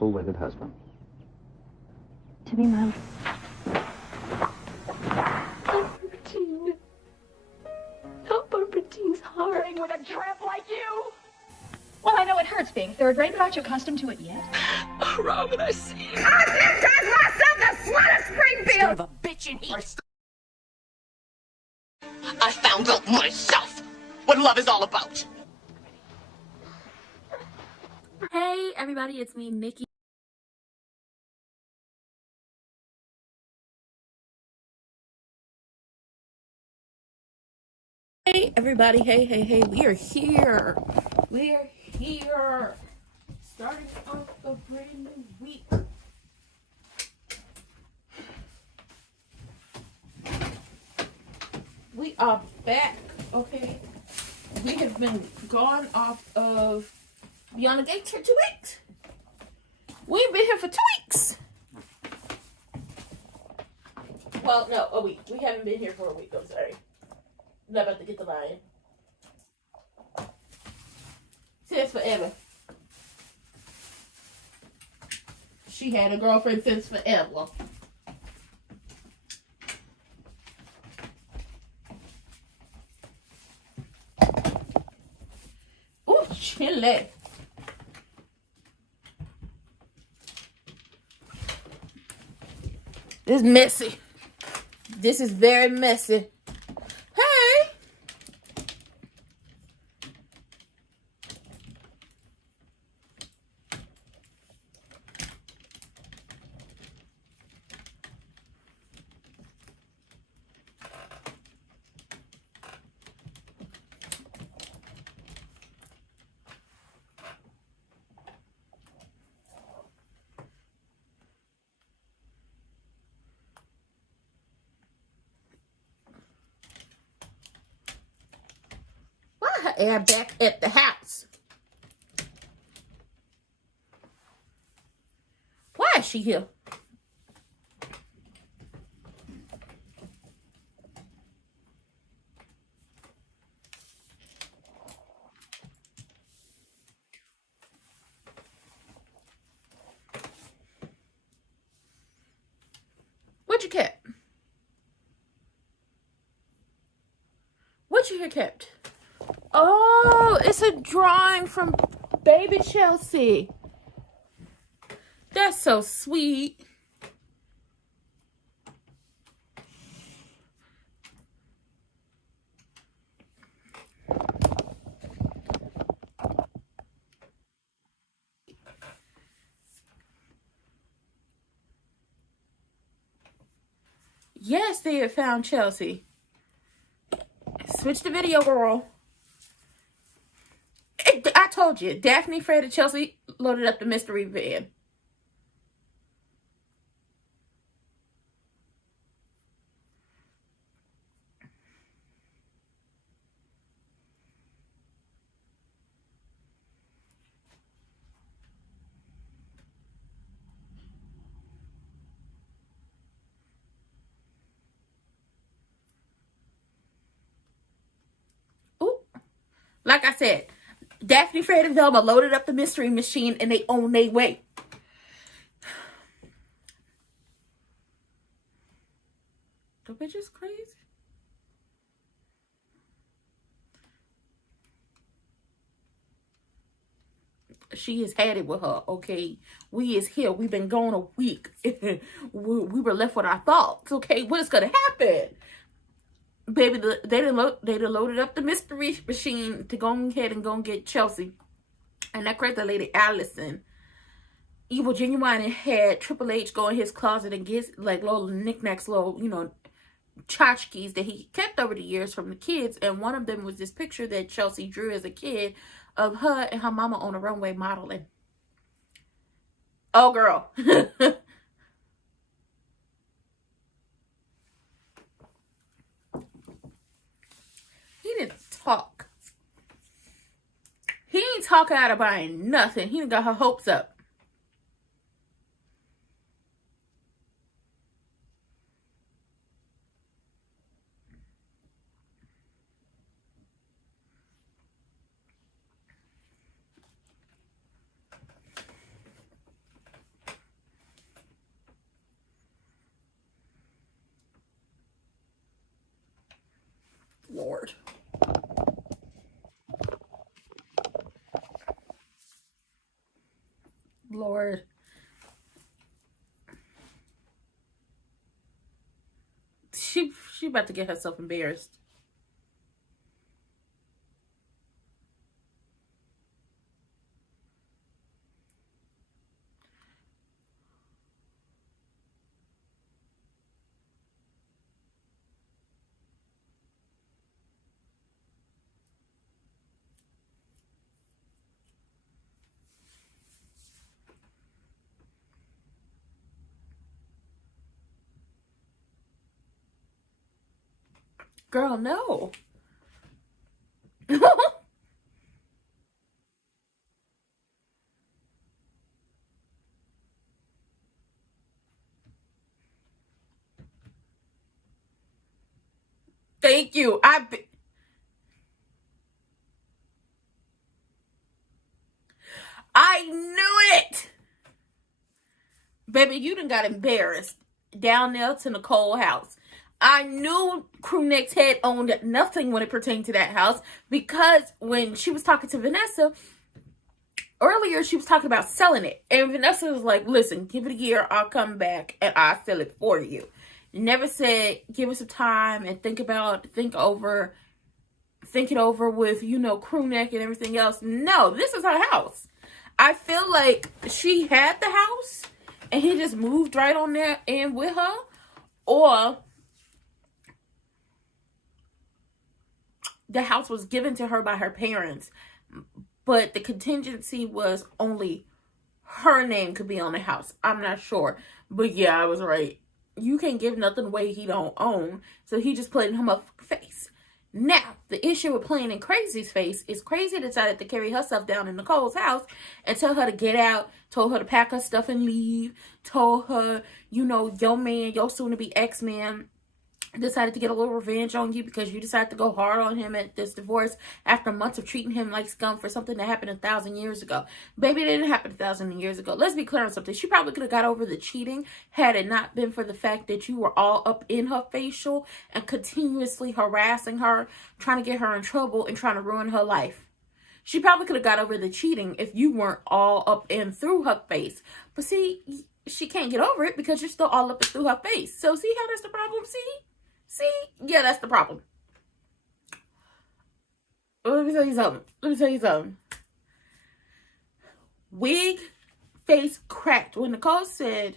supple-witted husband. To be my... Barbara-Jean. Not Barbara-Jean's heart. With a tramp like you? Well, I know it hurts, Bing. There are great, but aren't you accustomed to it yet? Oh, Robin, I see you. I myself the slut of Springfield! Son of a bitch in here. I found out myself what love is all about. Hey everybody, it's me, Nikki. Hey everybody, hey, we are here. Starting off a brand new week. We are back, okay? We have been gone off of Beyond the Gates for 2 weeks. We've been here for 2 weeks. Well, no, a week. We haven't been here for a week, I'm sorry. I'm not about to get the line. Since forever. She had a girlfriend since forever. Ooh, chilly. This is messy. This is very messy. Hey! Her air back at the house. Why is she here? What you kept? What you here kept? Oh, it's a drawing from baby Chelsea. That's so sweet. Yes, they have found Chelsea. Switch the video, girl. I told you, Daphne, Fred, and Chelsea loaded up the mystery van. Ooh, like I said, Daphne, Fred, and Velma loaded up the mystery machine and they on their way. The bitch is crazy. She has had it with her, okay? We is here. We've been gone a week. we were left with our thoughts, okay? What is going to happen? Baby, they done loaded up the mystery machine to go ahead and go and get Chelsea. And that crazy lady, Allison, Evil Genuine, had Triple H go in his closet and get like little knickknacks, little, you know, tchotchkes that he kept over the years from the kids. And one of them was this picture that Chelsea drew as a kid of her and her mama on a runway modeling. Oh, girl. He didn't talk. He ain't talking out of buying nothing. He done got her hopes up. Lord. Lord. She about to get herself embarrassed. Girl, no. Thank you. I knew it. Baby, you done got embarrassed down there to Nicole's house. I knew Crewneck's head owned nothing when it pertained to that house, because when she was talking to Vanessa earlier, she was talking about selling it. And Vanessa was like, listen, give it a year. I'll come back and I'll sell it for you. Never said, give us some time and think it over with, Crewneck and everything else. No, this is her house. I feel like she had the house and he just moved right on there in with her. Or the house was given to her by her parents, but the contingency was only her name could be on the house. I'm not sure. But yeah, I was right. You can't give nothing away he don't own. So he just played in her motherfucking face. Now, the issue with playing in Crazy's face is Crazy decided to carry her stuff down in Nicole's house and tell her to get out, told her to pack her stuff and leave, told her, your man, your soon-to-be ex-man decided to get a little revenge on you because you decided to go hard on him at this divorce after months of treating him like scum for something that happened 1,000 years ago. Baby, it didn't happen 1,000 years ago. Let's be clear on something. She probably could have got over the cheating had it not been for the fact that you were all up in her facial and continuously harassing her, trying to get her in trouble and trying to ruin her life. She probably could have got over the cheating if you weren't all up and through her face. But see, she can't get over it because you're still all up and through her face. So see how that's the problem? See? Yeah, that's the problem. Let me tell you something. Wig face cracked. When Nicole said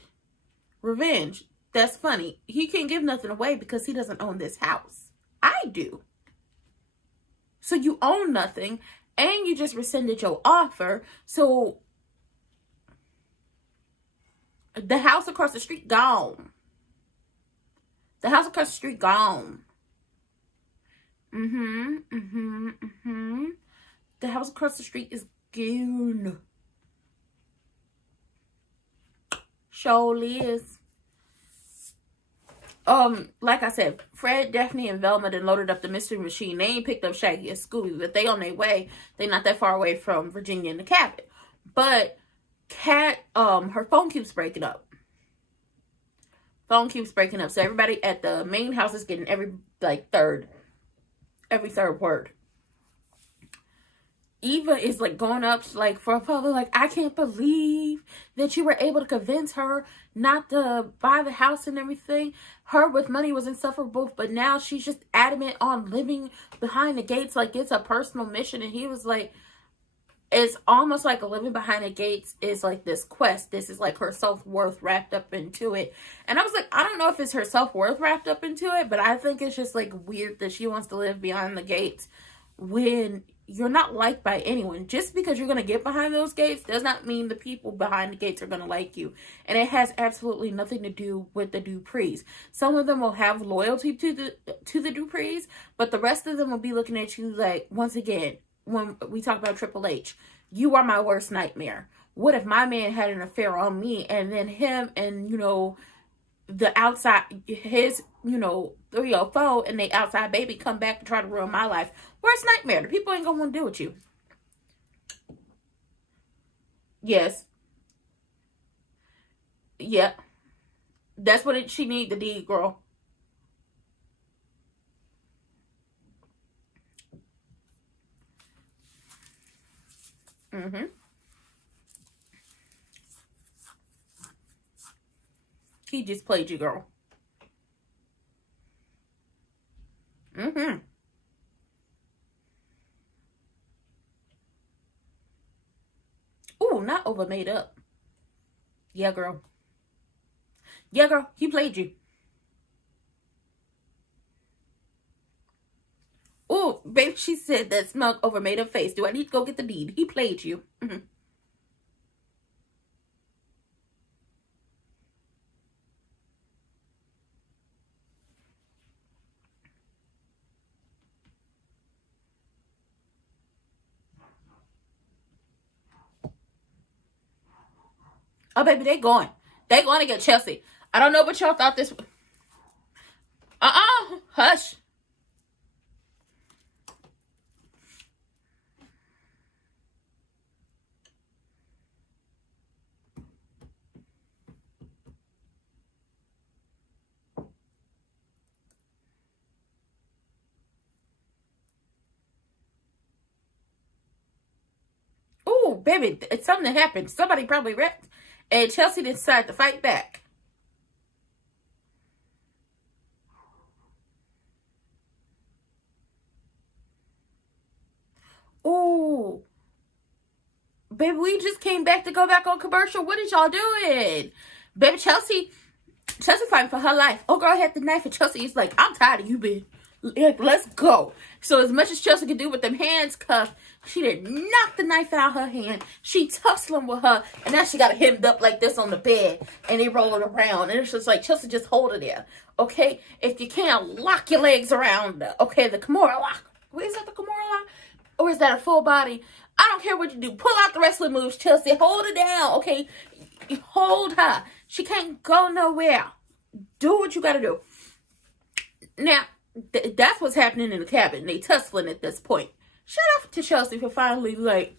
revenge, that's funny. He can't give nothing away because he doesn't own this house. I do. So you own nothing and you just rescinded your offer. So the house across the street gone. The house across the street gone. The house across the street is gone. Surely is. Like I said, Fred, Daphne, and Velma then loaded up the mystery machine. They ain't picked up Shaggy or Scooby, but they on their way. They not that far away from Virginia and the cabin. But Kat, her phone keeps breaking up. So everybody at the main house is getting every third word. Eva is going up for a father, I can't believe that you were able to convince her not to buy the house and everything. Her with money was insufferable, but now she's just adamant on living behind the gates like it's a personal mission. And he was like, it's almost like living behind the gates is this quest. This is her self-worth wrapped up into it. And I was like, I don't know if it's her self-worth wrapped up into it, but I think it's just weird that she wants to live behind the gates when you're not liked by anyone. Just because you're going to get behind those gates does not mean the people behind the gates are going to like you. And it has absolutely nothing to do with the Duprees. Some of them will have loyalty to the Duprees, but the rest of them will be looking at you once again, when we talk about Triple H, you are my worst nightmare. What if my man had an affair on me and then him and, the outside, his, 304 and the outside baby come back and try to ruin my life? Worst nightmare. The people ain't gonna want to deal with you. Yes. Yeah. That's what she need to do, girl. Mm-hmm. He just played you, girl. Mm-hmm. Ooh, not over made up. Yeah, girl. Yeah, girl. He played you. Ooh, baby, she said that smug over made up face. Do I need to go get the deed? He played you. Mm-hmm. Oh, baby, they going. They going to get Chelsea. I don't know what y'all thought this. Hush. Ooh, baby, it's something that happened. Somebody probably wrecked. And Chelsea decided to fight back. Ooh. Baby, we just came back to go back on commercial. What is y'all doing? Baby, Chelsea fighting for her life. Oh, girl had the knife, and Chelsea is like, I'm tired of you, bitch. Like, let's go. So as much as Chelsea could do with them hands cuffed, she did knock the knife out of her hand. She tussling with her, and now she got it hemmed up like this on the bed, and they roll it around. And it's just like, Chelsea, just hold it there. Okay? If you can't, lock your legs around her. Okay, the Kimura lock. Wait, is that the Kimura lock? Or is that a full body? I don't care what you do. Pull out the wrestling moves, Chelsea. Hold her down, okay? You hold her. She can't go nowhere. Do what you gotta do. Now, that's what's happening in the cabin. They tussling at this point. Shout out to Chelsea for finally, like...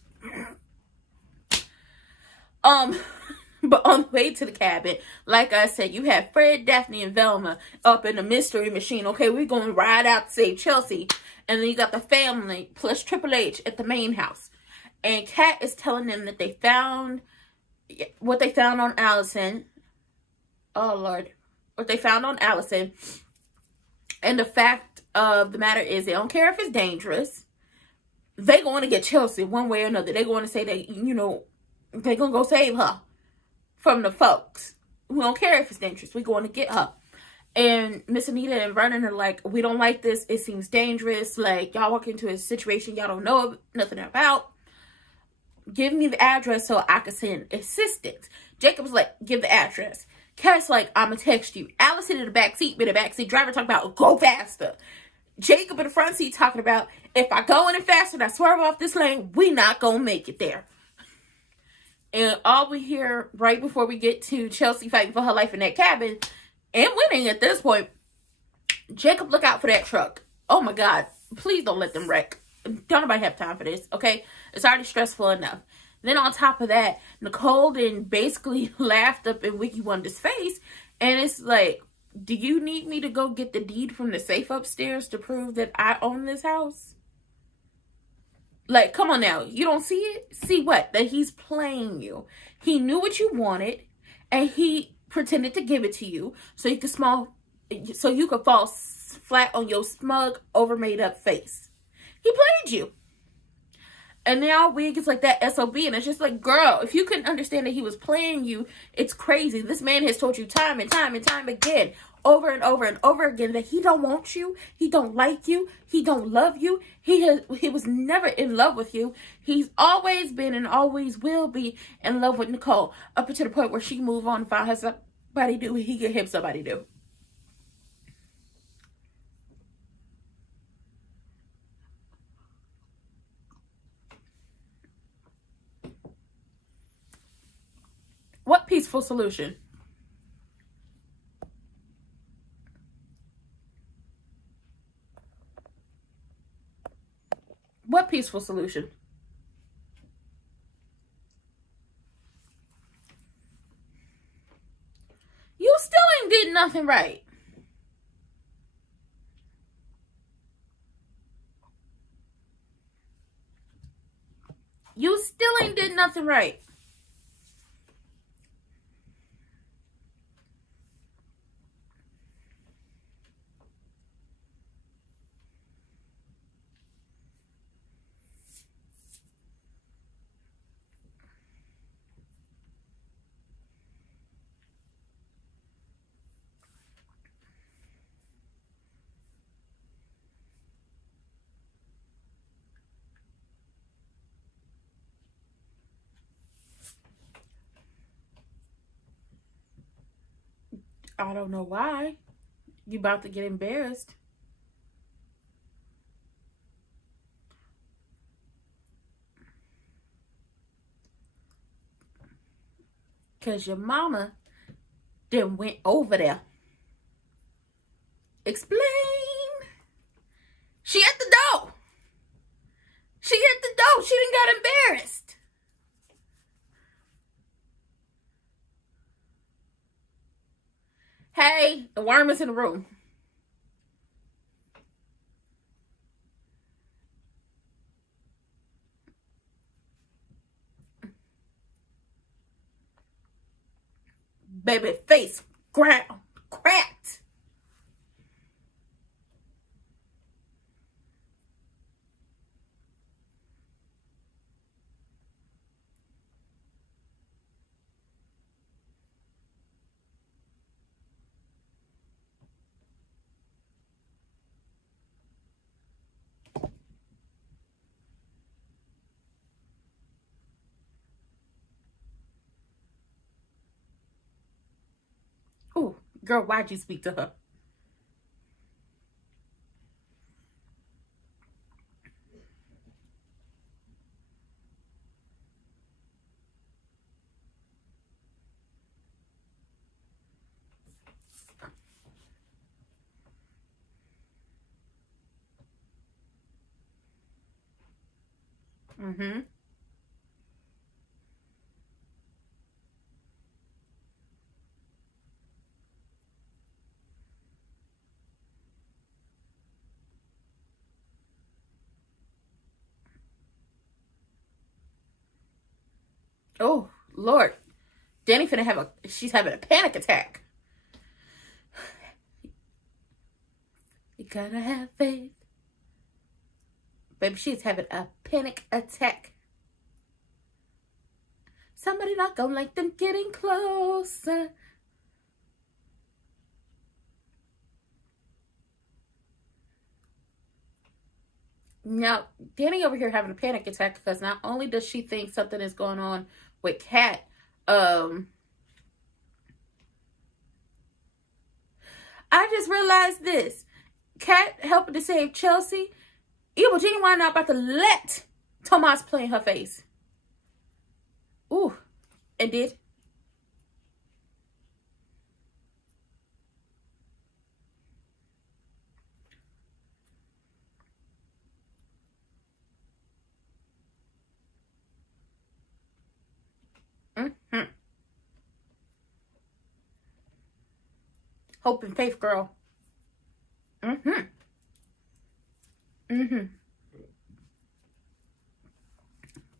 But on the way to the cabin, like I said, you have Fred, Daphne, and Velma up in the mystery machine. Okay, we're going to ride out to save Chelsea. And then you got the family plus Triple H at the main house. And Kat is telling them that they found what they found on Allison. Oh, Lord. What they found on Allison. And the fact of the matter is they don't care if it's dangerous. They going to get Chelsea one way or another. They're going to say that, you know, they're going to go save her from the folks. We don't care if it's dangerous. We're going to get her. And Miss Anita and Vernon are like, we don't like this. It seems dangerous. Like, y'all walk into a situation y'all don't know nothing about. Give me the address so I can send assistance. Jacob's like, give the address. Kat's like, I'm going to text you. Allison in the back seat, but the backseat driver talking about, go faster. Jacob in the front seat talking about, if I go any faster and I swerve off this lane, we not going to make it there. And all we hear right before we get to Chelsea fighting for her life in that cabin and winning at this point, Jacob, look out for that truck. Oh my God. Please don't let them wreck. Don't nobody have time for this, okay? It's already stressful enough. Then on top of that, Nicole then basically laughed up in Wiki Wonder's face. And it's like, do you need me to go get the deed from the safe upstairs to prove that I own this house? Like, come on now. You don't see it? See what? That he's playing you. He knew what you wanted, and he pretended to give it to you so you could fall flat on your smug, over-made up face. He played you. And now Wig is like that SOB, and it's just like, girl, if you couldn't understand that he was playing you, it's crazy. This man has told you time and time and time again, over and over and over again, that he don't want you, he don't like you, he don't love you, he was never in love with you. He's always been and always will be in love with Nicole, up until the point where she move on and find her somebody new, he get him somebody new. What peaceful solution? What peaceful solution? You still ain't did nothing right. You still ain't did nothing right. I don't know why. You about to get embarrassed. Because your mama then went over there. Explain. She at the door. She at the door. She done got embarrassed. Hey, the worm is in the room. Baby face ground cracked. Ooh, girl, why'd you speak to her? Mm-hmm. Oh, Lord. Danny finna have she's having a panic attack. You gotta have faith. Baby, she's having a panic attack. Somebody not gonna like them getting closer. Now, Danny over here having a panic attack because not only does she think something is going on with Kat, I just realized this. Kat helping to save Chelsea. Evil Genuine not about to let Tomas play in her face. Ooh, and did. Mm-hmm. Hope and faith, girl. Mm-hmm. Mm-hmm.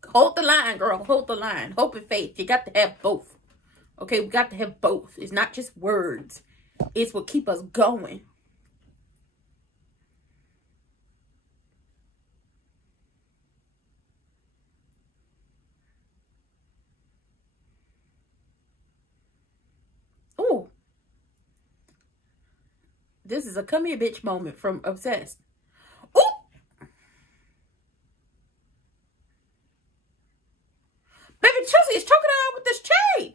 Hold the line, girl. Hold the line. Hope and faith. You got to have both. Okay, we got to have both. It's not just words. It's what keep us going. Ooh. This is a come here bitch moment from Obsessed. Ooh. Baby Chelsea is choking her out with this chain.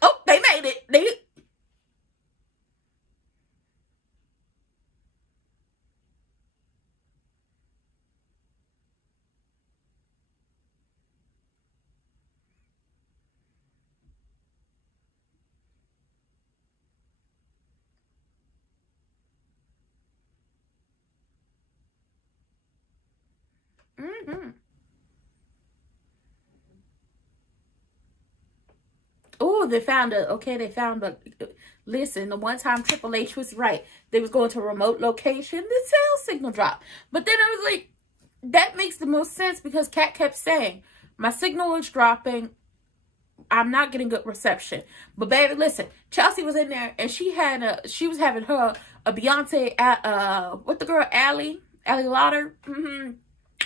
Oh, they made it. Oh, Oh, they found a, okay, they found a, listen, the one time Triple H was right. They was going to a remote location, the cell signal dropped. But then I was like, that makes the most sense because Kat kept saying, my signal is dropping. I'm not getting good reception. But baby, listen, Chelsea was in there and she was having her a Beyonce, what the girl, Allie Lauder, an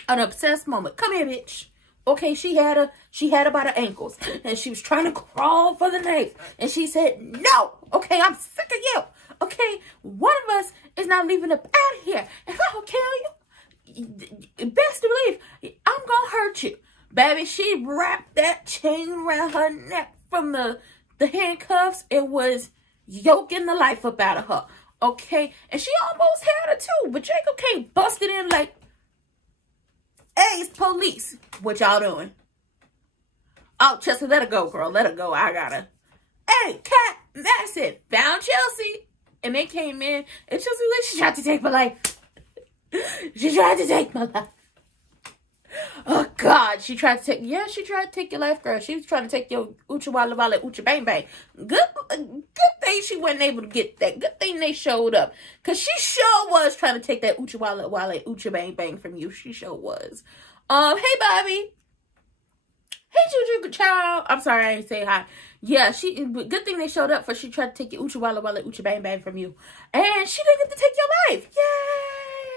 obsessed moment. Come here, bitch. Okay, she had her by the ankles and she was trying to crawl for the knife and she said, no, okay, I'm sick of you. Okay, one of us is not leaving up out of here. If I don't kill you, best believe I'm gonna hurt you. Baby, she wrapped that chain around her neck from the handcuffs. It was yoking the life up out of her. Okay, and she almost had her too, but Jacob came busted in like, hey, it's police. What y'all doing? Oh, Chelsea, let her go, girl. Let her go. I gotta. Hey, Kat, Madison, found Chelsea. And they came in, and Chelsea was like, she tried to take my life. She tried to take my life. Oh, God. She tried to take your life, girl. She was trying to take your Ucha Walla Walla Ucha Bang Bang. Good thing she wasn't able to get that. Good thing they showed up. Because she sure was trying to take that Ucha Walla Walla Ucha Bang Bang from you. She sure was. Hey, Bobby. Hey, Juju, child. I'm sorry, I didn't say hi. Yeah, good thing they showed up for she tried to take your Ucha Walla Walla Ucha Bang Bang from you. And she didn't get to take your life.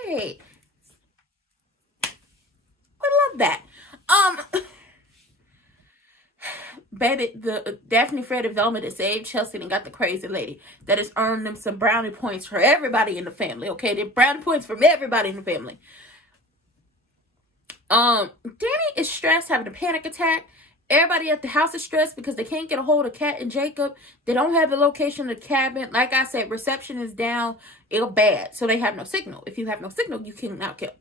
Yay. I love that. Baby, the Daphne, Fred, and Velma that saved Chelsea and got the crazy lady that has earned them some brownie points for everybody in the family. Okay, they're brownie points from everybody in the family. Danny is stressed, having a panic attack. Everybody at the house is stressed because they can't get a hold of Kat and Jacob. They don't have the location of the cabin. Like I said, reception is down. It's bad, so they have no signal. If you have no signal, you cannot get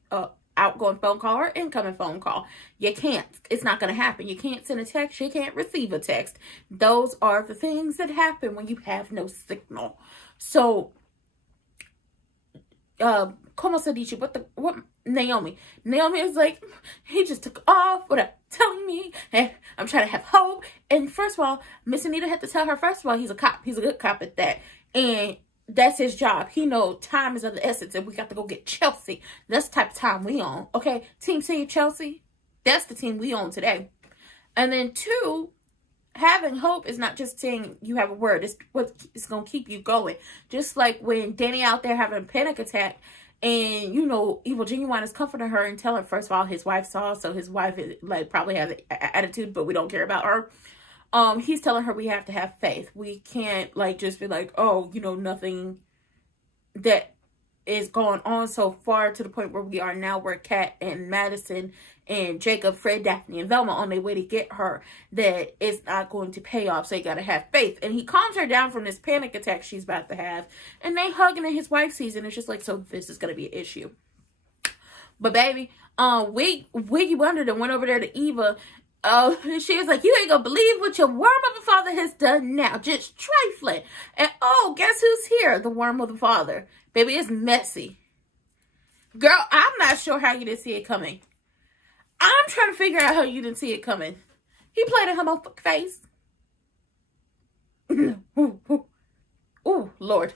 outgoing phone call or incoming phone call. You can't. It's not going to happen. You can't send a text. You can't receive a text. Those are the things that happen when you have no signal. So, como se dice? What? Naomi is like, he just took off without telling me, and I'm trying to have hope. And first of all, Miss Anita had to tell her, first of all, he's a cop. He's a good cop at that. And that's his job. He knows time is of the essence, and we got to go get Chelsea. That's the type of time we on. Okay, Team Save Chelsea. That's the team we on today. And then 2, having hope is not just saying you have a word. It's what it's going to keep you going. Just like when Danny out there having a panic attack, and Evil Genuine is comforting her and telling her, first of all, his wife saw, so his wife is, like, probably has an attitude, but we don't care about her. He's telling her we have to have faith. We can't, like, just be like, oh, nothing that is going on so far to the point where we are now, where Kat and Madison and Jacob, Fred, Daphne, and Velma on their way to get her, that it's not going to pay off, so you gotta have faith. And he calms her down from this panic attack she's about to have, and they hugging, and his wife sees it, and it's just like, so this is gonna be an issue. But baby, Wiggy Wonder that went over there to Eva. She was like, you ain't gonna believe what your worm of a father has done now. Just trifling. And guess who's here? The worm of the father. Baby, it's messy. Girl, I'm not sure how you didn't see it coming. I'm trying to figure out how you didn't see it coming. He played in her motherfucking face. Ooh, Lord.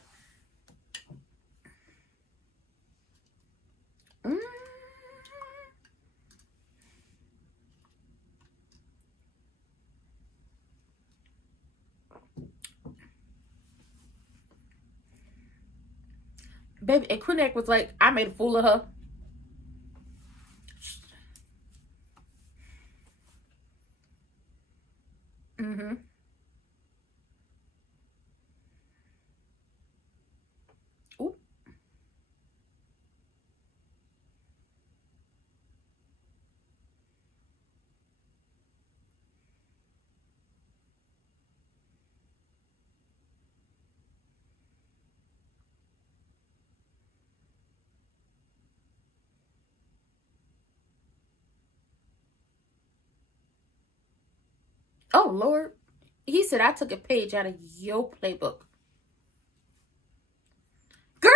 Baby, and Quinnick was like, I made a fool of her. Ooh. Oh, Lord. He said, I took a page out of your playbook. Girl,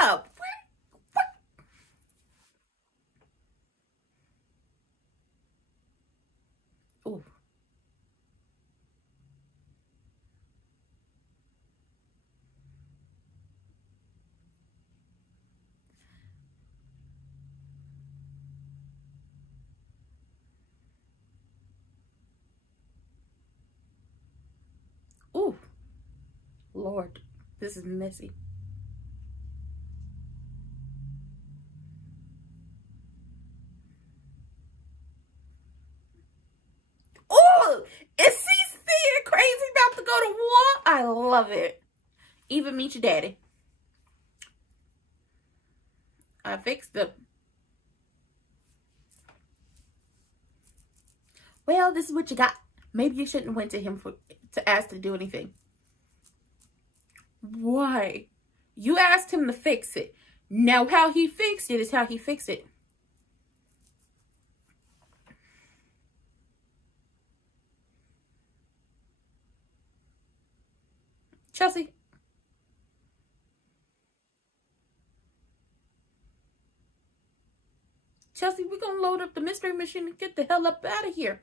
yeah. What? Ooh. Lord, this is messy. Oh, is CC crazy about to go to war? I love it. Even meet your daddy. I fixed them. Well, this is what you got. Maybe you shouldn't have went to him to ask to do anything. Why? You asked him to fix it. Now how he fixed it is how he fixed it. Chelsea. Chelsea, we're going to load up the mystery machine and get the hell up out of here.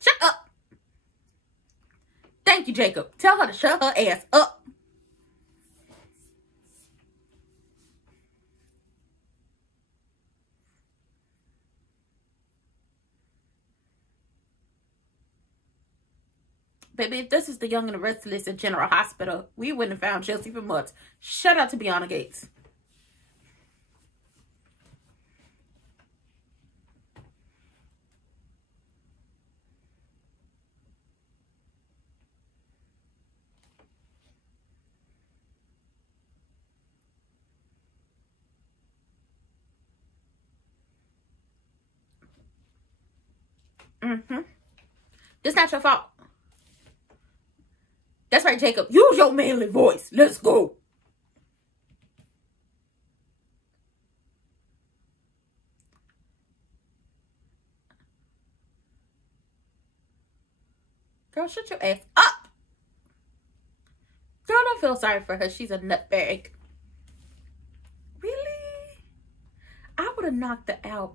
Shut up. Thank you, Jacob. Tell her to shut her ass up. Baby, if this is the Young and the Restless at General Hospital, we wouldn't have found Chelsea for months. Shout out to Bianna Gates. This not your fault. That's right, Jacob. Use your manly voice. Let's go. Girl, shut your ass up. Girl, don't feel sorry for her. She's a nutbag. Really? I would have knocked her out.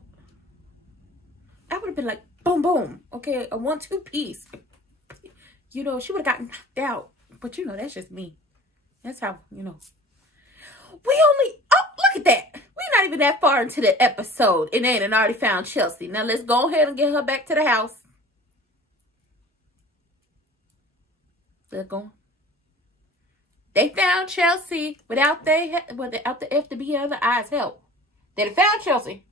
I would have been like, boom, boom. Okay, a 1-2 piece. You know, she would have gotten knocked out. But, you know, that's just me. That's how, you know. Oh, look at that. We're not even that far into the episode. And they ain't already found Chelsea. Now, let's go ahead and get her back to the house. Let's go. They found Chelsea without the FBI or the eyes help. They found Chelsea.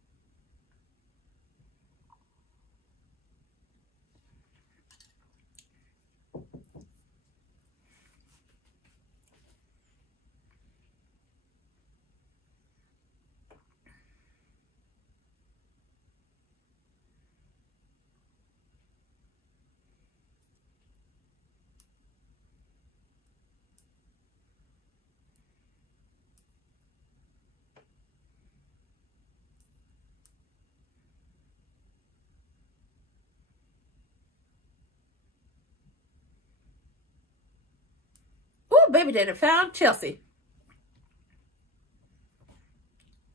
Oh, baby, they found Chelsea.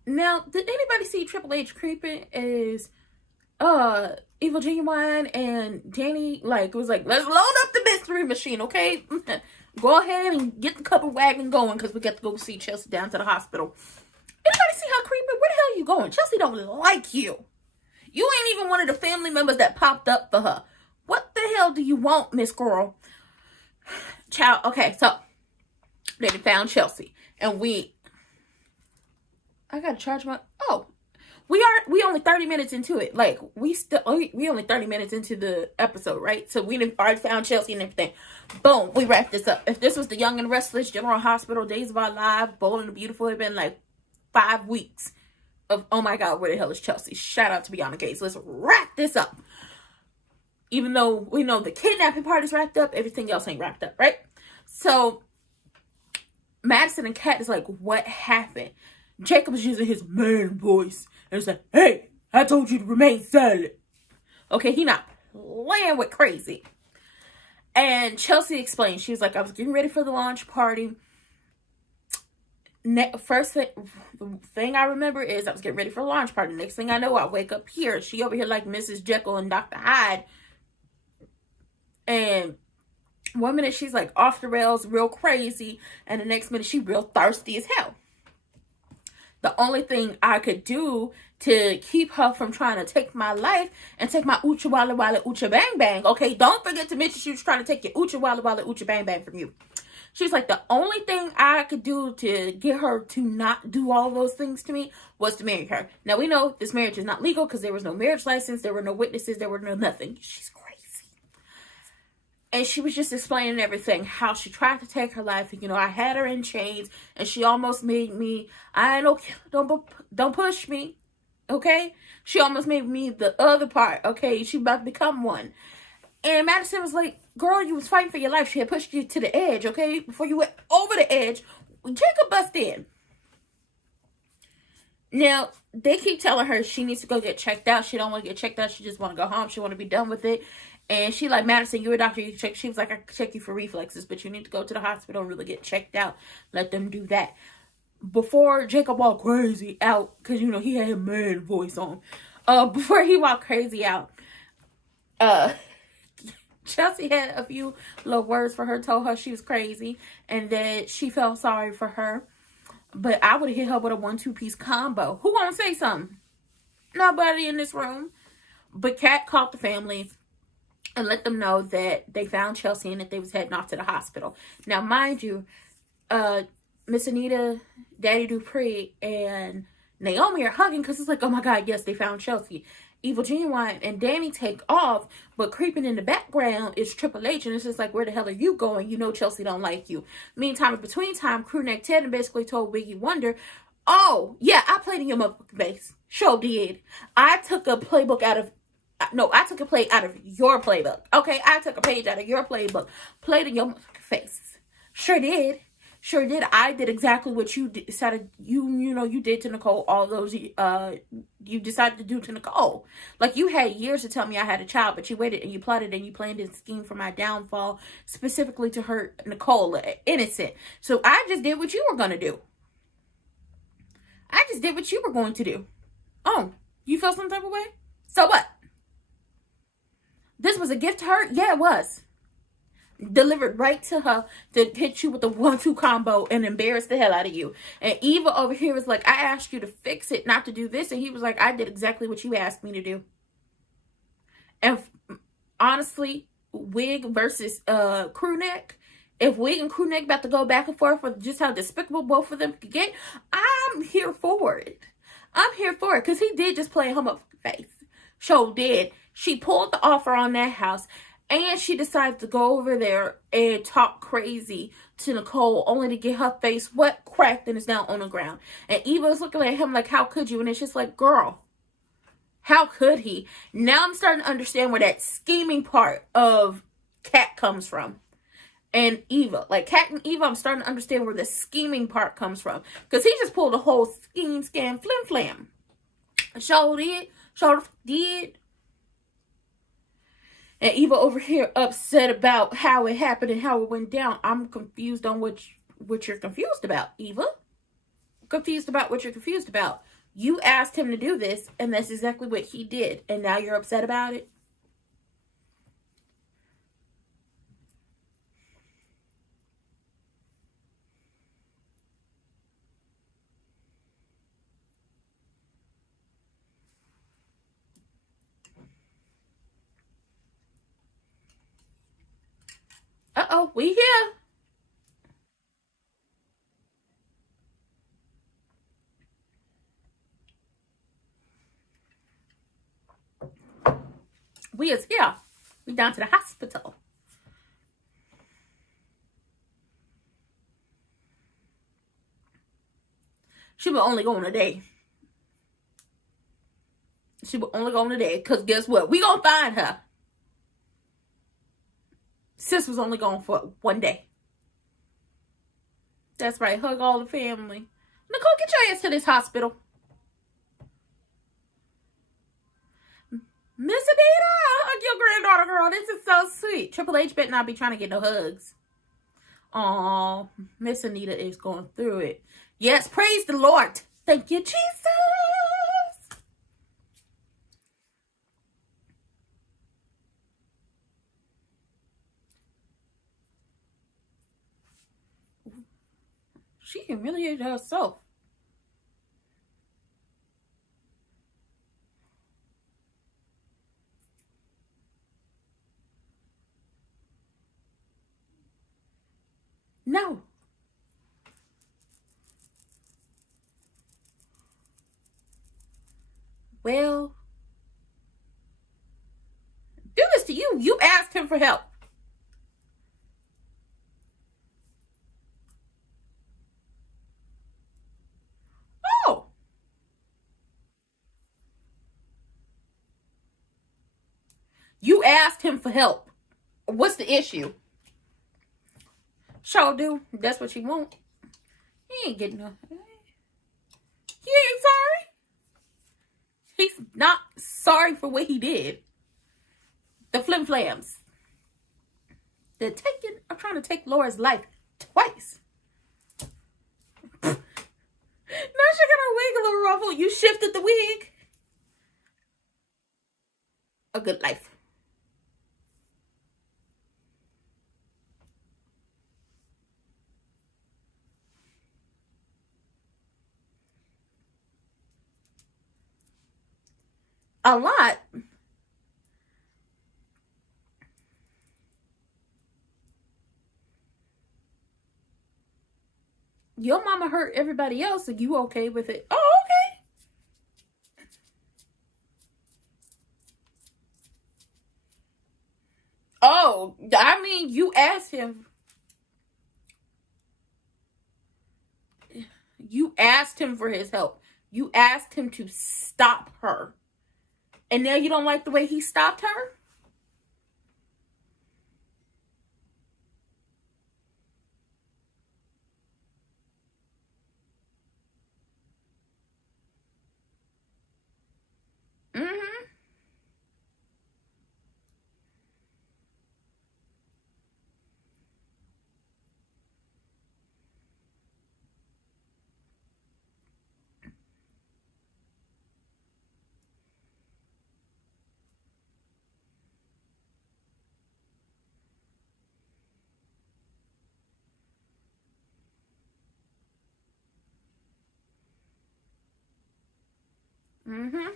Now, did anybody see Triple H creeping as Evil Genuine and Danny? Like, it was like, let's load up the mystery machine, okay? Go ahead and get the cover wagon going because we got to go see Chelsea down to the hospital. Anybody see her creeping? Where the hell are you going? Chelsea don't like you. You ain't even one of the family members that popped up for her. What the hell do you want, Miss Girl? Child, okay, so they found Chelsea. And I gotta charge my, we only 30 minutes into it. Like, we only 30 minutes into the episode, right? So we already found Chelsea and everything. Boom, we wrapped this up. If this was the Young and Restless, General Hospital, Days of Our Lives, Bold and the Beautiful, it'd been like 5 weeks of, oh my God, where the hell is Chelsea? Shout out to Bianna Gates. Let's wrap this up. even though we know the kidnapping part is wrapped up, everything else ain't wrapped up, right? So Madison and Kat is like, what happened? Jacob is using his man voice and it's like, hey, I told you to remain silent. Okay, he not playing with crazy. And Chelsea explained, she was like, I was getting ready for the launch party. First thing I remember is I was getting ready for a launch party. Next thing I know, I wake up here. She over here like Mrs. Jekyll and Dr. Hyde. And 1 minute she's like off the rails, real crazy. And the next minute she real thirsty as hell. The only thing I could do to keep her from trying to take my life and take my Ucha Walla Walla Ucha Bang Bang. Okay, don't forget to mention she was trying to take your Ucha Walla Walla Ucha Bang Bang from you. She's like, the only thing I could do to get her to not do all those things to me was to marry her. Now, we know this marriage is not legal because there was no marriage license. There were no witnesses. There were no nothing. She's crazy. And she was just explaining everything, how she tried to take her life. You know, I had her in chains and she almost made me, I know, don't push me. Okay? She almost made me the other part. Okay? She about to become one. And Madison was like, girl, you was fighting for your life. She had pushed you to the edge, okay? Before you went over the edge, Jacob bust in. Now, they keep telling her she needs to go get checked out. She don't want to get checked out. She just want to go home. She want to be done with it. And she like, Madison, you're a doctor. You check. She was like, I can check you for reflexes, but you need to go to the hospital and really get checked out. Let them do that. Before Jacob walked crazy out, because, you know, he had his man voice on. Before he walked crazy out, Chelsea had a few little words for her, told her she was crazy and that she felt sorry for her. But I would have hit her with a 1-2 piece combo. Who want to say something? Nobody in this room. But Kat called the family and let them know that they found Chelsea and that they was heading off to the hospital. Now, mind you, Miss Anita, Daddy Dupree, and Naomi are hugging because it's like, oh my God, yes, they found Chelsea. Evil Genuine and Danny take off, but creeping in the background is Triple H, and it's just like, where the hell are you going? You know Chelsea don't like you. Meantime, in between time, Crewneck Ted basically told Wiggy Wonder, oh, yeah, I played in your motherfucking face. Sure did. I took a playbook out of, no, I took a play out of your playbook. Okay, I took a page out of your playbook. Played in your motherfucking face. Sure did. Sure did. I did exactly what you decided you did to Nicole. All those you decided to do to Nicole. Like, you had years to tell me I had a child, but you waited and you plotted and you planned and schemed for my downfall, specifically to hurt Nicole, innocent. So I just did what you were gonna do. I just did what you were going to do. Oh, you feel some type of way? So what? This was a gift to her? Yeah, it was. Delivered right to her to hit you with the 1-2 combo and embarrass the hell out of you. And Eva over here was like, I asked you to fix it, not to do this. And he was like, I did exactly what you asked me to do. And honestly, Wig versus Crewneck, if Wig and Crewneck about to go back and forth for just how despicable both of them could get, I'm here for it. I'm here for it because he did just play him up face. Sure did. She pulled the offer on that house. And she decided to go over there and talk crazy to Nicole, only to get her face wet, cracked, and is now on the ground. And Eva was looking at him like, how could you? And it's just like, girl, how could he? Now I'm starting to understand where that scheming part of Kat comes from. And Eva. Like, Kat and Eva, I'm starting to understand where the scheming part comes from. Because he just pulled a whole scheme, scam, flim, flam. Sure did. Sure did. And Eva over here upset about how it happened and how it went down. I'm confused on what you're confused about, Eva. Confused about what you're confused about. You asked him to do this, and that's exactly what he did. And now you're upset about it? Uh-oh, we here. We is here. We down to the hospital. She will only go on a day. She will only go on a day. Because guess what? We gonna find her. Sis was only gone for 1 day. That's right. Hug all the family. Nicole, get your ass to this hospital. Miss Anita, hug your granddaughter, girl. This is so sweet. Triple H better not be trying to get no hugs. Oh, Miss Anita is going through it. Yes, praise the Lord. Thank you, Jesus. She humiliated herself. No. Well, do this to you. You asked him for help. Oh. You asked him for help. What's the issue? Sure do. That's what you want. He ain't getting no. He ain't sorry. He's not sorry for what he did. The flim flams. They're trying to take Laura's life twice. Now she got her wig a little ruffled. You shifted the wig. A good life. A lot. Your mama hurt everybody else, so you okay with it? Oh, okay. Oh, I mean, you asked him. You asked him for his help. You asked him to stop her. And now you don't like the way he stopped her? Mm-hmm. Mm-hmm.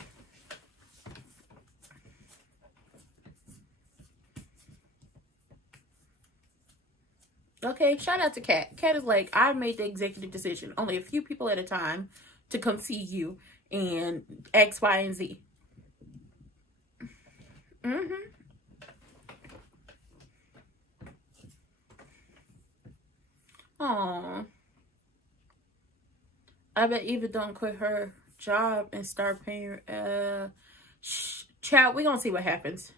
Okay, shout out to Kat. Kat is like, I made the executive decision, only a few people at a time, to come see you and X, Y, and Z. Mm-hmm. Aww. I bet Eva don't quit her job and start paying her. Child, we gonna see what happens.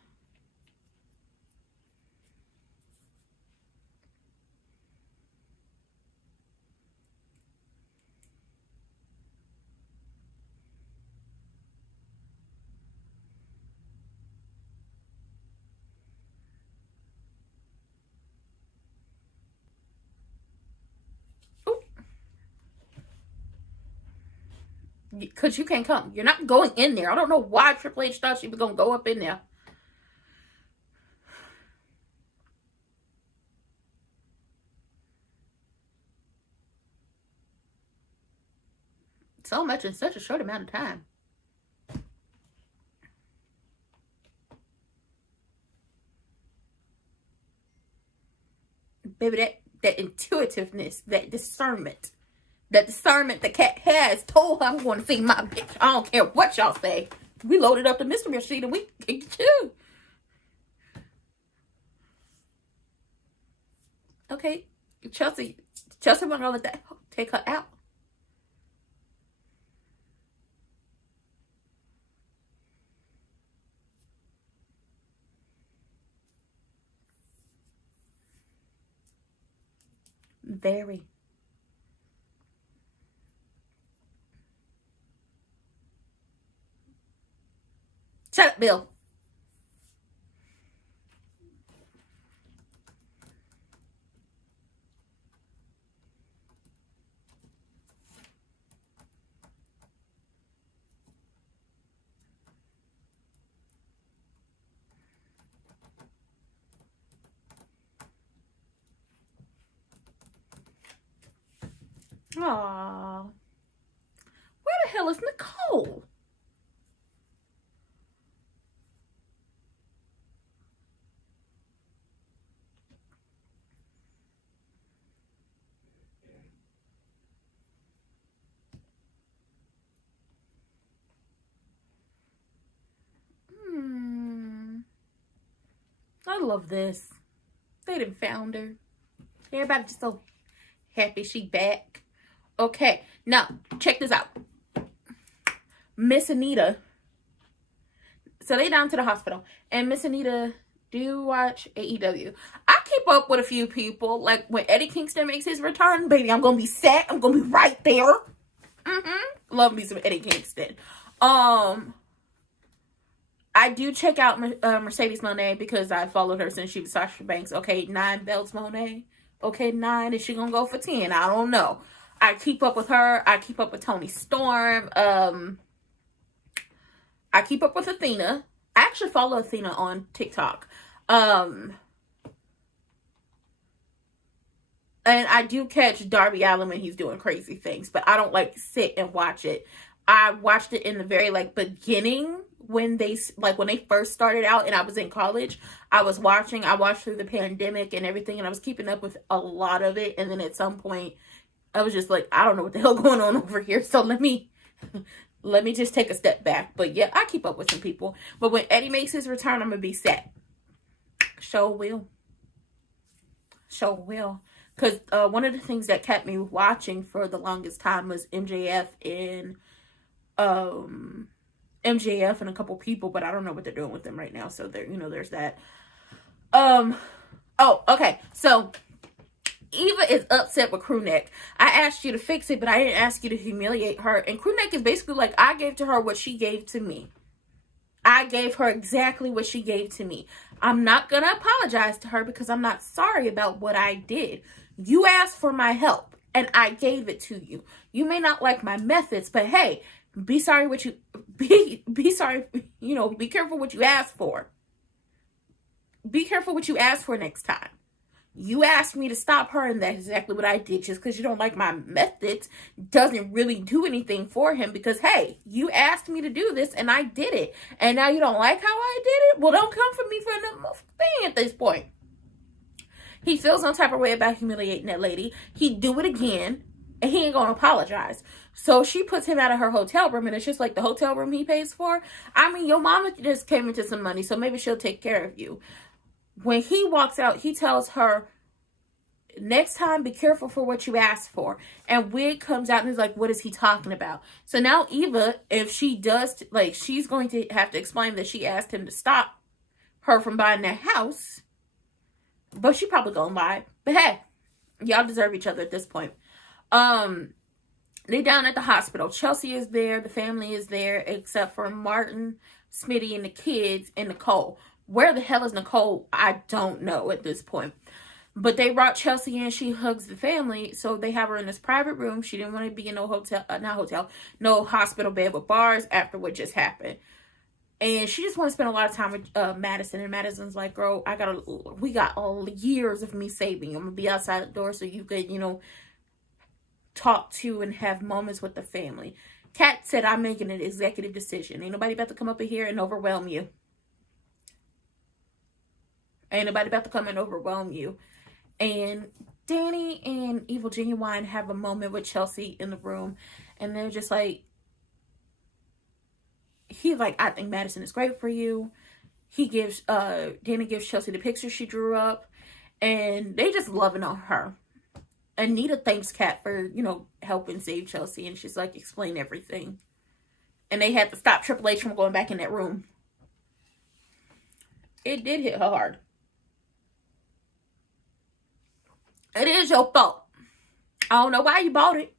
Because you can't come. You're not going in there. I don't know why Triple H thought she was going to go up in there. So much in such a short amount of time. Baby, that intuitiveness, that discernment the Cat has told her, I'm going to feed my bitch. I don't care what y'all say. We loaded up the mystery machine and we kicked you. Okay, Chelsea wasn't gonna let that take her out. Very. Shut up, Bill. Aww. Where the hell is Nicole? I love this. They done found her. Everybody just so happy she back. Okay, now check this out. Miss Anita. So they down to the hospital, and Miss Anita, do you watch AEW? I keep up with a few people. Like when Eddie Kingston makes his return, baby, I'm gonna be set. I'm gonna be right there. Love me some Eddie Kingston. I do check out Mercedes Moné because I followed her since she was Sasha Banks. Okay, 9 belts Moné. Okay, 9. Is she gonna go for 10? I don't know. I keep up with her. I keep up with Toni Storm. I keep up with Athena. I actually follow Athena on TikTok. And I do catch Darby Allin when he's doing crazy things, but I don't like sit and watch it. I watched it in the very beginning when they first started out and I was in college. I watched through the pandemic and everything, and I was keeping up with a lot of it. And then at some point I was just like, I don't know what the hell going on over here. So let me just take a step back. But yeah, I keep up with some people. But when Eddie makes his return, I'm going to be set. Sure will. Because one of the things that kept me watching for the longest time was MJF and a couple people, but I don't know what they're doing with them right now. So there, there's that. Oh, okay. So Eva is upset with Crewneck. I asked you to fix it, but I didn't ask you to humiliate her. And Crewneck is basically like, I gave to her what she gave to me. I gave her exactly what she gave to me. I'm not going to apologize to her because I'm not sorry about what I did. You asked for my help and I gave it to you. You may not like my methods, but hey, be sorry what you be sorry, be careful what you ask for. Be careful what you ask for next time. You asked me to stop her, and that's exactly what I did. Just because you don't like my methods doesn't really do anything for him, because, hey, you asked me to do this, and I did it. And now you don't like how I did it? Well, don't come for me for another thing at this point. He feels some type of way about humiliating that lady. He'd do it again, and he ain't going to apologize. So she puts him out of her hotel room, and it's just like the hotel room he pays for. I mean, your mama just came into some money, so maybe she'll take care of you. When he walks out, he tells her, next time, be careful for what you ask for. And Wig comes out and is like, what is he talking about? So now Eva, if she does, she's going to have to explain that she asked him to stop her from buying that house. But she probably gonna lie. But hey, y'all deserve each other at this point. They down at the hospital. Chelsea is there. The family is there, except for Martin, Smitty, and the kids, and Nicole. Where the hell is Nicole? I don't know at this point. But they brought Chelsea in. She hugs the family. So they have her in this private room. She didn't want to be in no no hospital bed with bars after what just happened. And she just want to spend a lot of time with Madison. And Madison's like, girl, we got all years of me saving you. I'm going to be outside the door so you could, talk to and have moments with the family. Kat said, I'm making an executive decision. Ain't nobody about to come up in here and overwhelm you. Ain't nobody about to come and overwhelm you. And Danny and Evil Genuine have a moment with Chelsea in the room. And they're just like, he's like, I think Madison is great for you. Danny gives Chelsea the picture she drew up. And they just loving on her. Anita thanks Kat for, helping save Chelsea. And she's like, explain everything. And they had to stop Triple H from going back in that room. It did hit her hard. It is your fault. I don't know why you bought it.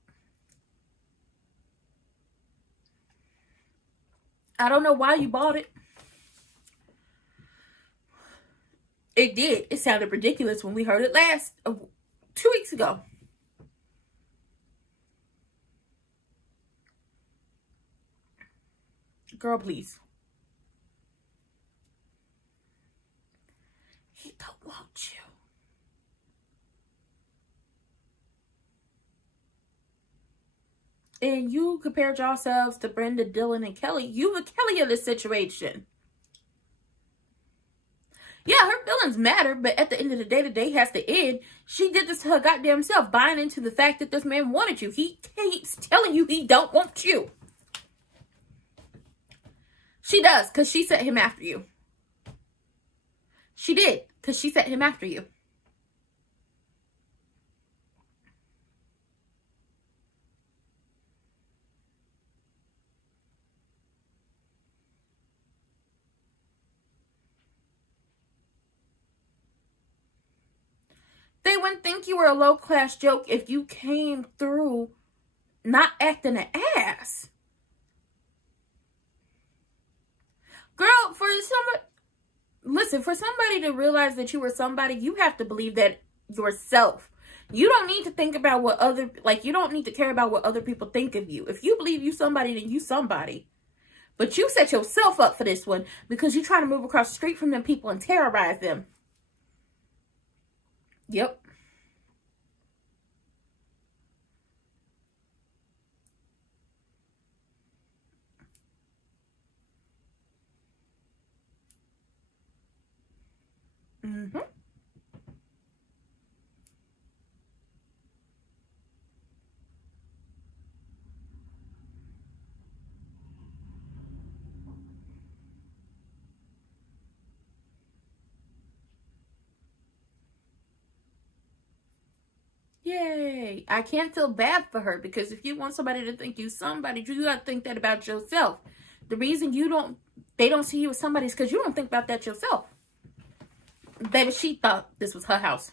I don't know why you bought it. It did. It sounded ridiculous when we heard it 2 weeks ago. Girl, please. He don't want you. And you compared yourselves to Brenda, Dylan, and Kelly. You the Kelly of this situation. Yeah, her feelings matter, but at the end of the day has to end. She did this to her goddamn self, buying into the fact that this man wanted you. He keeps telling you he don't want you. She does, because she set him after you. She did, because she set him after you. They wouldn't think you were a low-class joke if you came through not acting an ass. Girl, for somebody to realize that you were somebody, you have to believe that yourself. You don't need to think about you don't need to care about what other people think of you. If you believe you somebody, then you somebody. But you set yourself up for this one because you're trying to move across the street from them people and terrorize them. Yep. Mm-hmm. Yay. I can't feel bad for her because if you want somebody to think you somebody, you got to think that about yourself. The reason they don't see you as somebody is because you don't think about that yourself. Baby, she thought this was her house.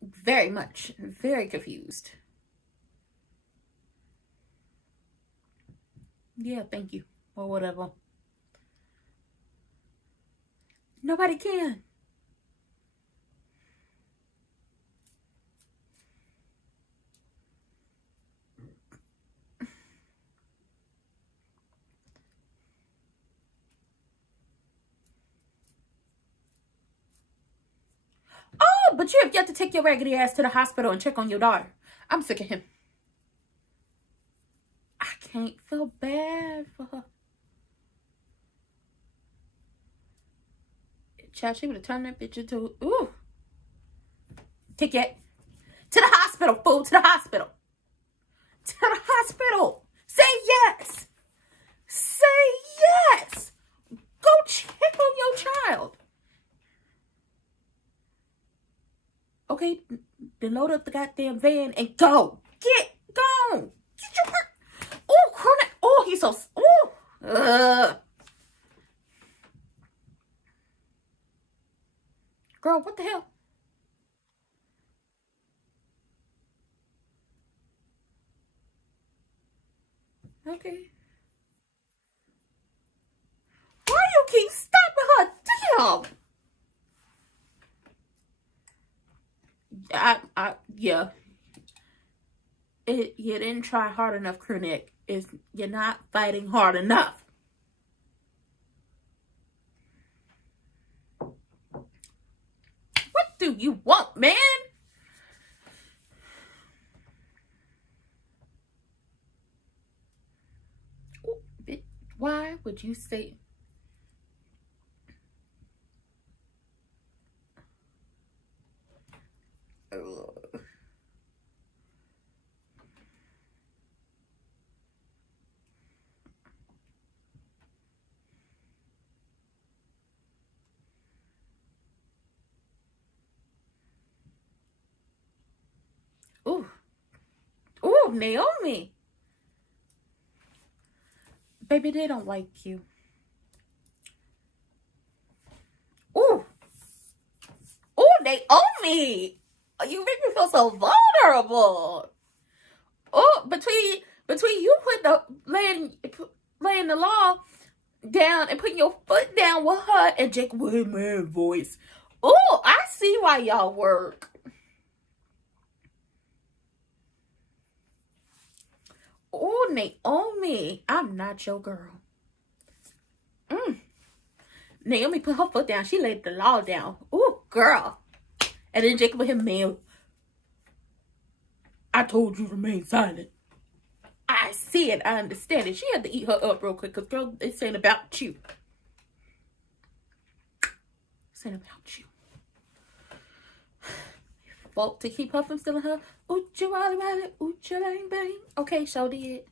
Very much. Very confused. Yeah, thank you. Or whatever. Nobody can. Oh, but you have yet to take your raggedy ass to the hospital and check on your daughter. I'm sick of him. I can't feel bad for her. Child, she would have turned that bitch into, ooh. Ticket. To the hospital, fool. To the hospital. To the hospital. Say yes. Say yes. Go check on your child. Okay, then load up the goddamn van and go. Get gone. Get your work. Oh, chronic. Oh, he's so. Oh. Girl, what the hell? Okay. Why you keep stopping her? Damn. Yeah. You didn't try hard enough, crew neck. You're not fighting hard enough. What do you want, man? Why would you say? Ooh. Ooh, Naomi. Baby, they don't like you. Ooh. Ooh, Naomi. You make me feel so vulnerable. Oh, between you laying the law down and putting your foot down with her and Jake with his man voice. Oh, I see why y'all work. Oh, Naomi, I'm not your girl. Naomi put her foot down. She laid the law down. Oh, girl. And then Jacob with him, man, I told you to remain silent. I see it. I understand it. She had to eat her up real quick because, girl, it's ain't about you. It's ain't about you. Fault to keep her from stealing her. Oocha wally wally, oocha bang bang. Okay, so did.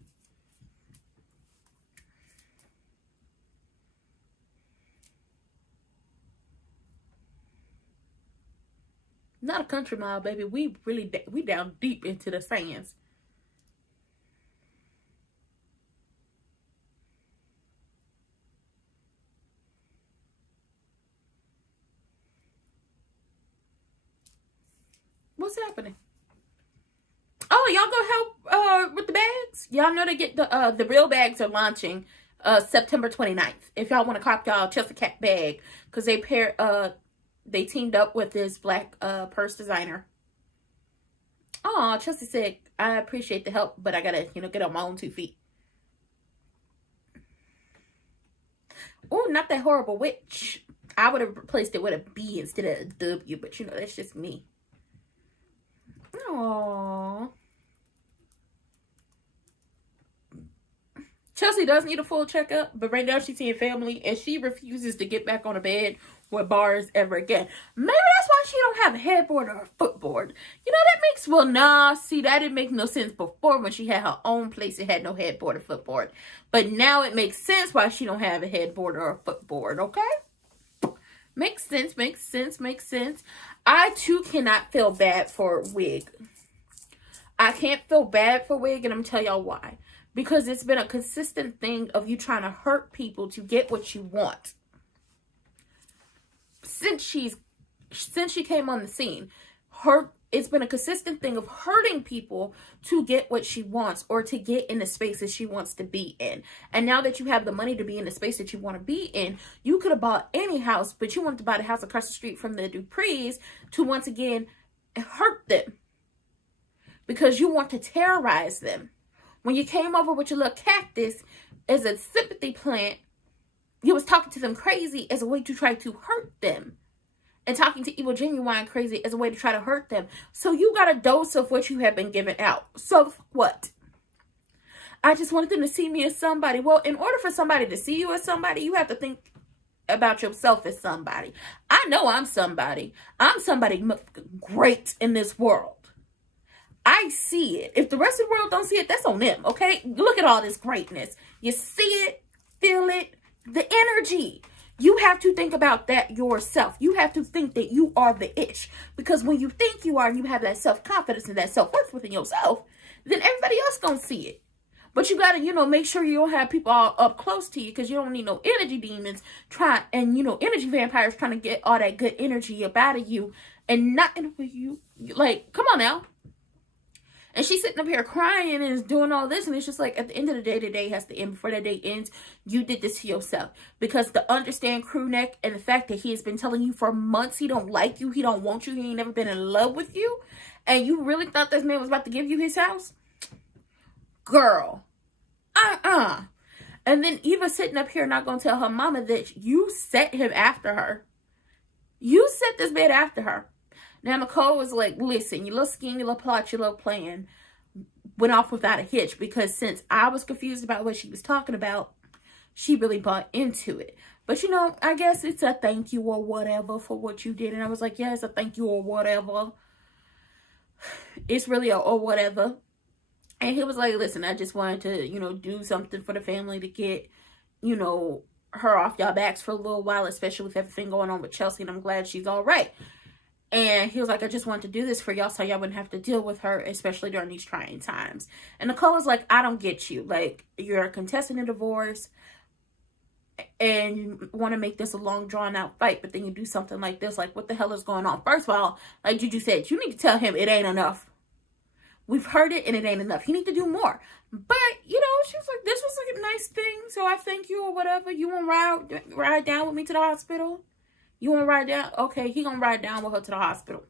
Not a country mile, baby. We down deep into the sands. What's happening? Oh, y'all gonna help with the bags? Y'all know they get the real bags are launching September 29th. If y'all want to cop y'all Chelsea Cat bag, because they teamed up with this black purse designer. Oh, Chelsea said, I appreciate the help, but I gotta, get on my own 2 feet. Oh, not that horrible witch. I would have replaced it with a B instead of a W, but that's just me. Aww. Chelsea does need a full checkup, but right now she's seeing family and she refuses to get back on a bed with bars ever again. Maybe that's why she don't have a headboard or a footboard. That didn't make no sense before when she had her own place and had no headboard or footboard. But now it makes sense why she don't have a headboard or a footboard, okay? Makes sense. I too cannot feel bad for Wig. I can't feel bad for Wig, and I'm gonna tell y'all why. Because it's been a consistent thing of you trying to hurt people to get what you want. Since she came on the scene, it's been a consistent thing of hurting people to get what she wants or to get in the space that she wants to be in. And now that you have the money to be in the space that you want to be in, you could have bought any house, but you wanted to buy the house across the street from the Duprees to once again hurt them because you want to terrorize them. When you came over with your little cactus as a sympathy plant, you was talking to them crazy as a way to try to hurt them. And talking to Evil Genuine crazy as a way to try to hurt them. So you got a dose of what you have been given out. So what? I just wanted them to see me as somebody. Well, in order for somebody to see you as somebody, you have to think about yourself as somebody. I know I'm somebody. I'm somebody great in this world. I see it. If the rest of the world don't see it, that's on them, okay? Look at all this greatness. You see it, feel it, the energy. You have to think about that yourself. You have to think that you are the ish. Because when you think you are and you have that self-confidence and that self-worth within yourself, then everybody else gonna see it. But you gotta, make sure you don't have people all up close to you because you don't need no energy demons energy vampires trying to get all that good energy up out of you and not for you. Like, come on now. And she's sitting up here crying and is doing all this. And it's just like, at the end of the day has to end. Before that day ends, you did this to yourself. Because to understand crew neck and the fact that he has been telling you for months he don't like you, he don't want you, he ain't never been in love with you. And you really thought this man was about to give you his house? Girl. And then Eva sitting up here not going to tell her mama that you set him after her. You set this man after her. Now, Nicole was like, listen, your little scheme, your little plot, your little plan went off without a hitch because since I was confused about what she was talking about, she really bought into it. But, I guess it's a thank you or whatever for what you did. And I was like, yeah, it's a thank you or whatever. It's really a or whatever. And he was like, listen, I just wanted to, do something for the family to get, her off y'all backs for a little while, especially with everything going on with Chelsea. And I'm glad she's all right. And he was like, I just wanted to do this for y'all so y'all wouldn't have to deal with her, especially during these trying times. And Nicole was like, I don't get you. Like, you're a contestant in divorce. and you want to make this a long drawn out fight, but then you do something like this. Like, what the hell is going on? First of all, like Juju said, you need to tell him it ain't enough. We've heard it and it ain't enough. He need to do more. But, you know, she was like, this was like a nice thing, so I thank you or whatever. You want to ride down with me to the hospital? You want to ride down? Okay, he gonna ride down with her to the hospital.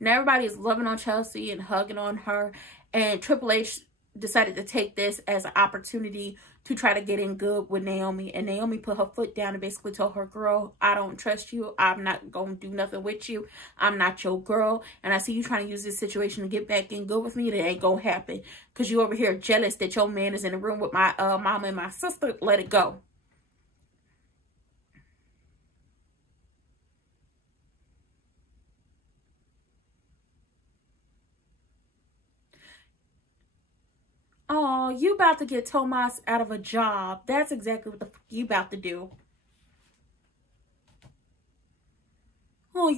Now everybody is loving on Chelsea and hugging on her. And Triple H decided to take this as an opportunity to try to get in good with Naomi. And Naomi put her foot down and basically told her, girl, I don't trust you. I'm not going to do nothing with you. I'm not your girl. And I see you trying to use this situation to get back in good with me. That ain't going to happen. Because you over here jealous that your man is in the room with my mama and my sister. Let it go. Oh, you about to get Tomas out of a job. That's exactly what the fuck you about to do. Oh,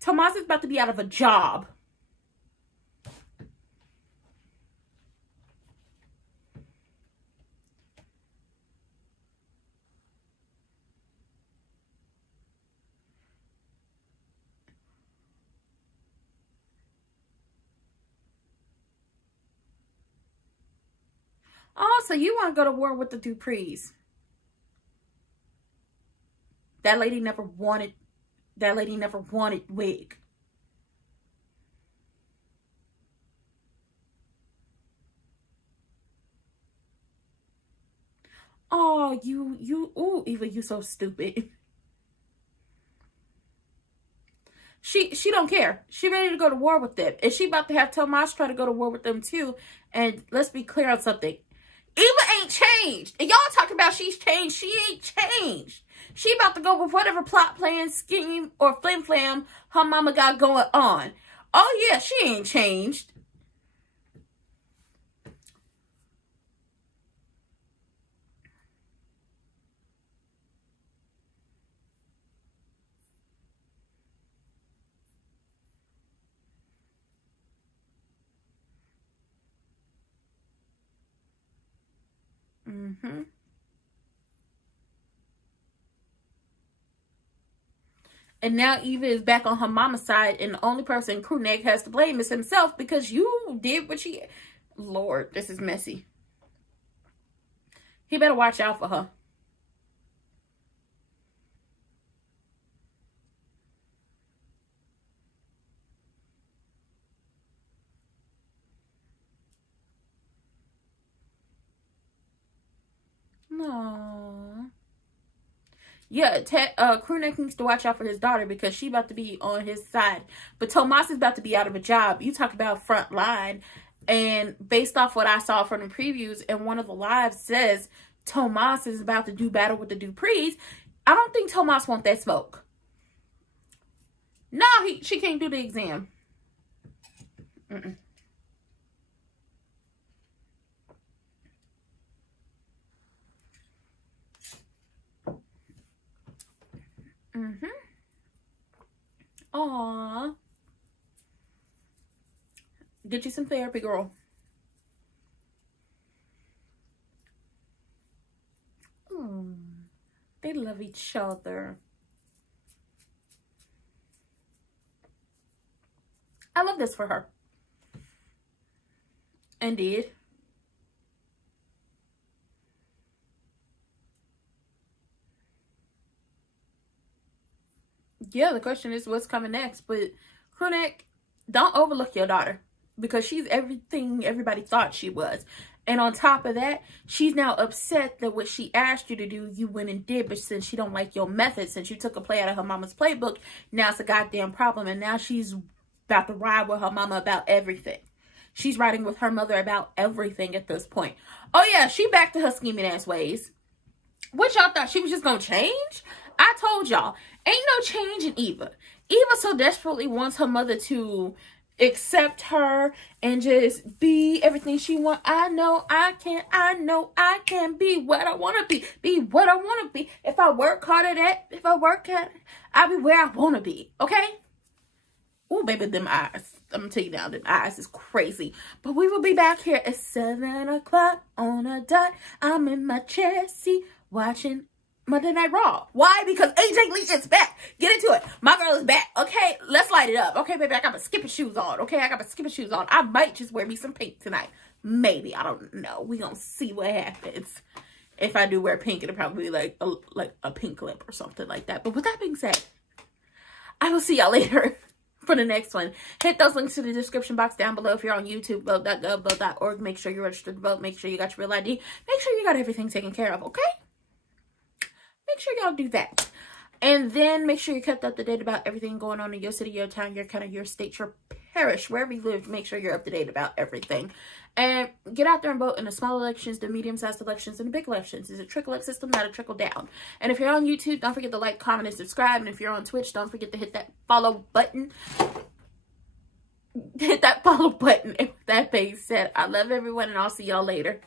Tomas is about to be out of a job. Oh, so you want to go to war with the Duprees. That lady never wanted Wig. Oh, ooh, Eva, you so stupid. She don't care. She ready to go to war with them. And she about to have Tomas try to go to war with them too. And let's be clear on something. Eva ain't changed. And y'all talking about she's changed. She ain't changed. She about to go with whatever plot, plan, scheme, or flim flam her mama got going on. Oh yeah, she ain't changed. And now Eva is back on her mama's side, and the only person crew neck has to blame is himself because you did what she... Lord, this is messy. He better watch out for her. No. Yeah, Crewneck needs to watch out for his daughter because she about to be on his side. But Tomas is about to be out of a job. You talk about front line. And based off what I saw from the previews, and one of the lives says Tomas is about to do battle with the Duprees. I don't think Tomas wants that smoke. No, she can't do the exam. Aww. Get you some therapy, girl. They love each other. I love this for her. Indeed. Yeah, the question is what's coming next. But Crewneck, don't overlook your daughter because she's everything everybody thought she was. And on top of that, she's now upset that what she asked you to do, you went and did. But since she don't like your method, since you took a play out of her mama's playbook, now it's a goddamn problem. And now she's about to ride with her mama about everything. She's riding with her mother about everything at this point. Oh yeah, she back to her scheming ass ways. What y'all thought she was just gonna change? I told y'all, ain't no change in Eva. Eva so desperately wants her mother to accept her and just be everything she wants. I know I can be what I want to be what I want to be. If I work hard at it, I'll be where I want to be, okay? Oh, baby, them eyes. I'm gonna tell you now, them eyes is crazy. But we will be back here at 7 o'clock on a dot. I'm in my chair seat watching Monday Night Raw. Why? Because AJ Lee is back. Get into it. My girl is back. Okay, let's light it up. Okay, baby, I got my skipping shoes on. Okay, I got my skipping shoes on. I might just wear me some pink tonight. Maybe. I don't know. We gonna see what happens. If I do wear pink, it'll probably be like a pink lip or something like that. But with that being said, I will see y'all later for the next one. Hit those links to the description box down below. If you're on YouTube, vote.gov, vote.org. Make sure you're registered to vote. Make sure you got your real ID. Make sure you got everything taken care of, okay? Make sure y'all do that. And then make sure you're kept up to date about everything going on in your city, your town, your county, your state, your parish, wherever you live. Make sure you're up to date about everything. And get out there and vote in the small elections, the medium-sized elections, and the big elections. It's a trickle-up system, not a trickle-down. And if you're on YouTube, don't forget to like, comment, and subscribe. And if you're on Twitch, don't forget to hit that follow button. Hit that follow button. And with that being said, I love everyone, and I'll see y'all later.